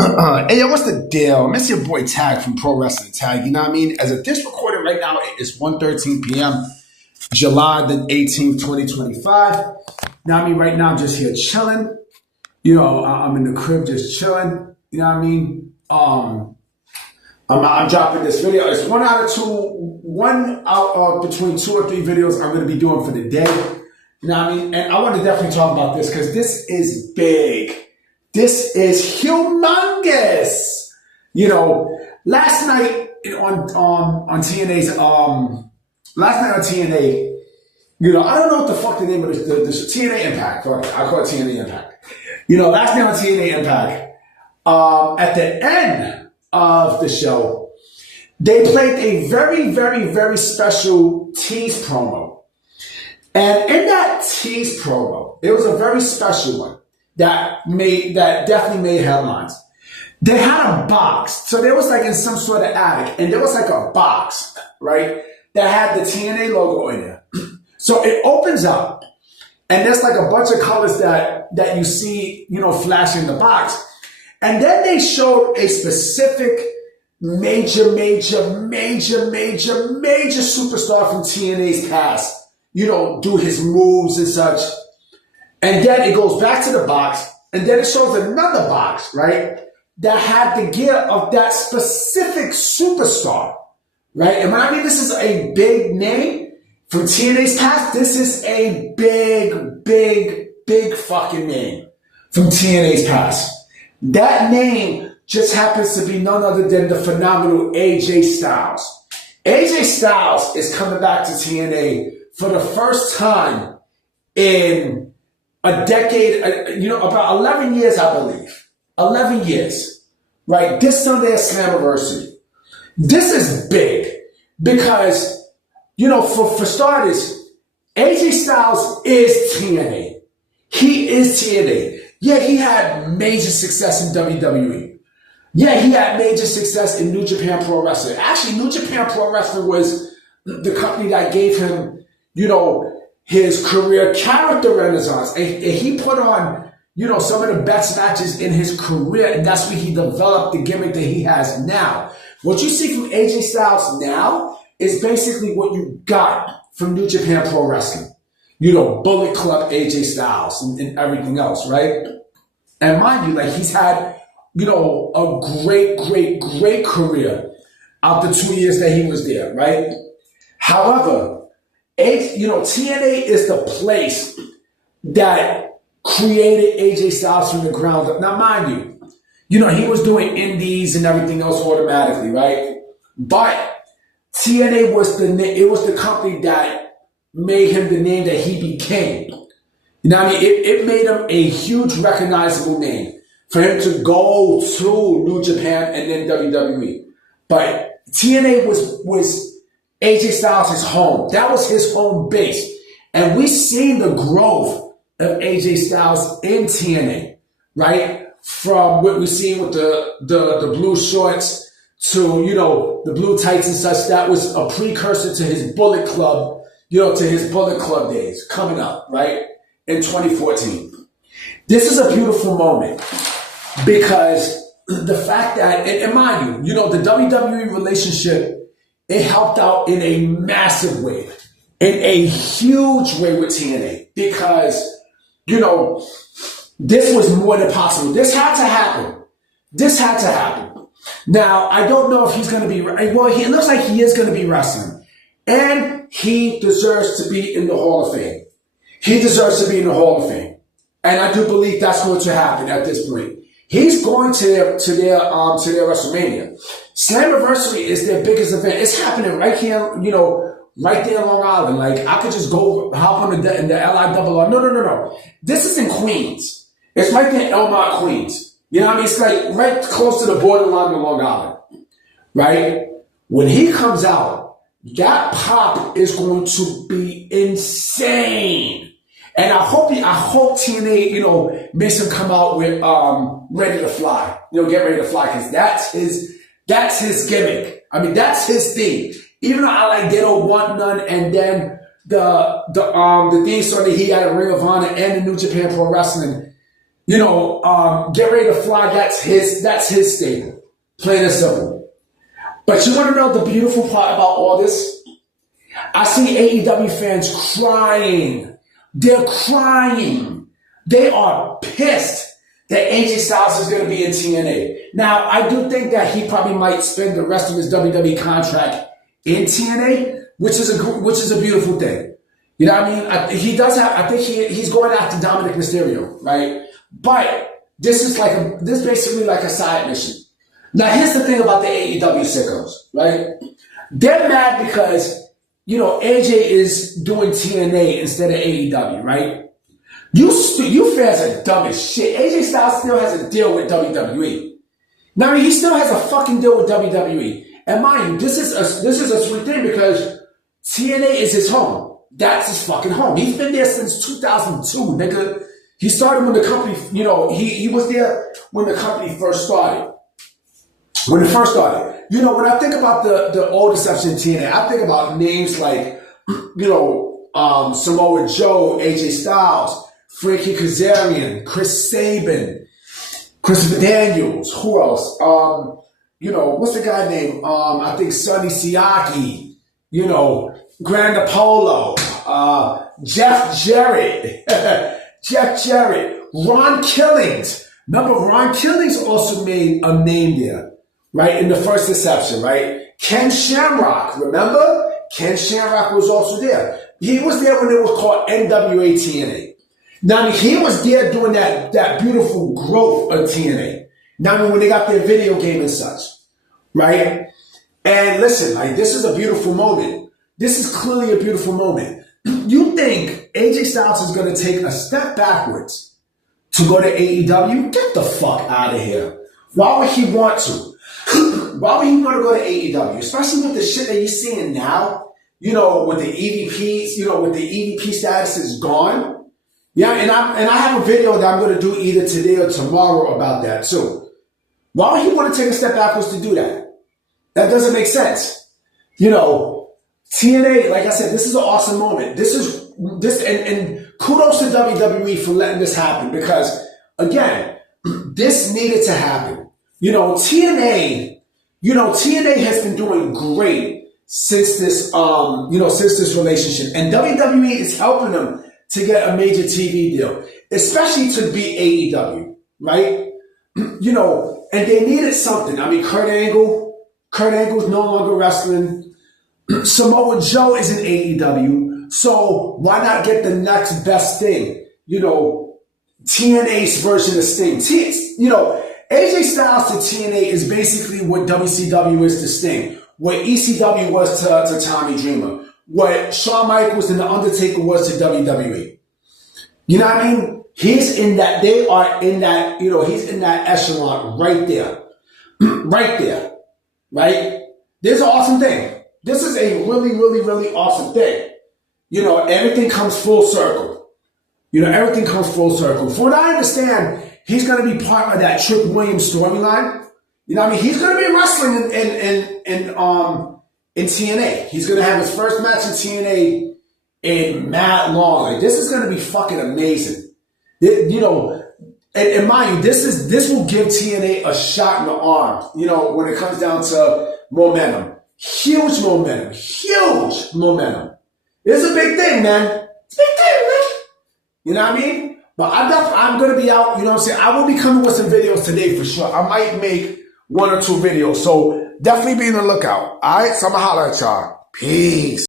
Hey, yo, what's the deal? It's your boy Tag from Pro Wrestling Tag. You know what I mean? As of this recording right now, it is 1:13 p.m., July the 18th, 2025. Now, I mean, right now, I'm just here chilling. I'm in the crib just chilling. You know what I mean? I'm dropping this video. It's one out of between two or three videos I'm going to be doing for the day. You know what I mean? And I want to definitely talk about this because this is big. This is humongous. Last night on TNA's TNA, I don't know what the fuck the name of the TNA Impact. Fuck it, I call it TNA Impact. Last night on TNA Impact, at the end of the show, they played a very, very, very special tease promo. And in that tease promo, it was a very special one that definitely made headlines. They had a box. So there was like in some sort of attic, and there was like a box, right, that had the TNA logo in it. So it opens up, and there's like a bunch of colors that you see, flash in the box. And then they showed a specific major superstar from TNA's past, do his moves and such. And then it goes back to the box, and then it shows another box, right, that had the gear of that specific superstar, right? And when I mean this is a big name from TNA's past, this is a big fucking name from TNA's past. That name just happens to be none other than the phenomenal AJ Styles. AJ Styles is coming back to TNA for the first time in a decade, about 11 years, I believe. 11 years, right? This Sunday is Slammiversary. This is big because, for starters, AJ Styles is TNA. He is TNA. Yeah, he had major success in WWE. Yeah, he had major success in New Japan Pro Wrestling. Actually, New Japan Pro Wrestling was the company that gave him, his career character renaissance. And he put on, some of the best matches in his career. And that's where he developed the gimmick that he has now. What you see from AJ Styles now is basically what you got from New Japan Pro Wrestling. Bullet Club AJ Styles and everything else, right? And mind you, he's had, a great career out the 2 years that he was there, right? However, TNA is the place that created AJ Styles from the ground up. Now, mind you, he was doing indies and everything else automatically, right? But TNA was the company that made him the name that he became. It made him a huge recognizable name for him to go to New Japan and then WWE. But TNA was AJ Styles' home. That was his home base. And we've seen the growth of AJ Styles in TNA, right? From what we've seen with the blue shorts to, the blue tights and such. That was a precursor to his Bullet Club, to his Bullet Club days coming up, right? In 2014. This is a beautiful moment because the fact that, and mind you, the WWE relationship, it helped out in a massive way, in a huge way with TNA because, this was more than possible. This had to happen. Now, I don't know if he's going to be, it looks like he is going to be wrestling, and he deserves to be in the Hall of Fame. And I do believe that's going to happen at this point. He's going to their WrestleMania. Slammiversary is their biggest event. It's happening right here, right there in Long Island. I could just go hop on in the LIRR. No. This is in Queens. It's right there in Elmont, Queens. It's right close to the borderline of Long Island. Right? When he comes out, that pop is going to be insane. And I hope TNA, makes him come out with Ready to Fly. Get Ready to Fly, because that's his gimmick. I mean, that's his thing. Even though I like They Don't Want None, and then the theme song that he had at Ring of Honor and in New Japan Pro Wrestling, Get ready to fly. That's his staple. Plain and simple. But you want to know the beautiful part about all this? I see AEW fans crying. They're crying. They are pissed that AJ Styles is going to be in TNA. Now, I do think that he probably might spend the rest of his WWE contract in TNA, which is a beautiful thing. You know what I mean? He does have. I think he's going after Dominic Mysterio, right? But this is basically like a side mission. Now, here's the thing about the AEW Sickos, right? They're mad because AJ is doing TNA instead of AEW, right? You fans are dumb as shit. AJ Styles still has a deal with WWE. Now, I mean, he still has a fucking deal with WWE. And mind you, this is a sweet thing because TNA is his home. That's his fucking home. He's been there since 2002, nigga. He started when the company, he was there when the company first started. When it first started. When I think about the old section in TNA, I think about names like, Samoa Joe, AJ Styles, Frankie Kazarian, Chris Sabin, Chris Daniels, who else? What's the guy named? I think Sonny Siaki, Grand Apollo, Jeff Jarrett, Ron Killings. Remember, Ron Killings also made a name there, right? In the first inception, right? Ken Shamrock, remember? Ken Shamrock was also there. He was there when it was called NWA TNA. Now, he was there doing that beautiful growth of TNA. Now, when they got their video game and such, right? And listen, this is a beautiful moment. This is clearly a beautiful moment. You think AJ Styles is going to take a step backwards to go to AEW? Get the fuck out of here. Why would he want to? Why would he want to go to AEW? Especially with the shit that you're seeing now, with the EVPs, with the EVP status is gone. Yeah, and I have a video that I'm going to do either today or tomorrow about that too. Why would he want to take a step backwards to do that? That doesn't make sense. TNA, like I said, this is an awesome moment. And kudos to WWE for letting this happen because, again, this needed to happen. TNA has been doing great since this relationship, and WWE is helping them to get a major TV deal, especially to beat AEW, right? And they needed something. I mean, Kurt Angle's no longer wrestling. Samoa Joe is in AEW, so why not get the next best thing? TNA's version of Sting. AJ Styles to TNA is basically what WCW is to Sting, what ECW was to Tommy Dreamer, what Shawn Michaels and The Undertaker was to WWE. You know what I mean? He's in that, they are in that, he's in that echelon right there. Right there. Right? This is an awesome thing. This is a really, really, really awesome thing. Everything comes full circle. Everything comes full circle. From what I understand, he's going to be part of that Trick Williams storyline. He's going to be wrestling in TNA. He's going to have his first match in TNA in mad long. This is going to be fucking amazing. And mind you, this will give TNA a shot in the arm, when it comes down to momentum. Huge momentum. Huge momentum. It's a big thing, man. It's a big thing, man. You know what I mean? But I'm going to be out, I will be coming with some videos today for sure. I might make 1 or 2 videos. So definitely be on the lookout. All right? So I'm going to holler at y'all. Peace.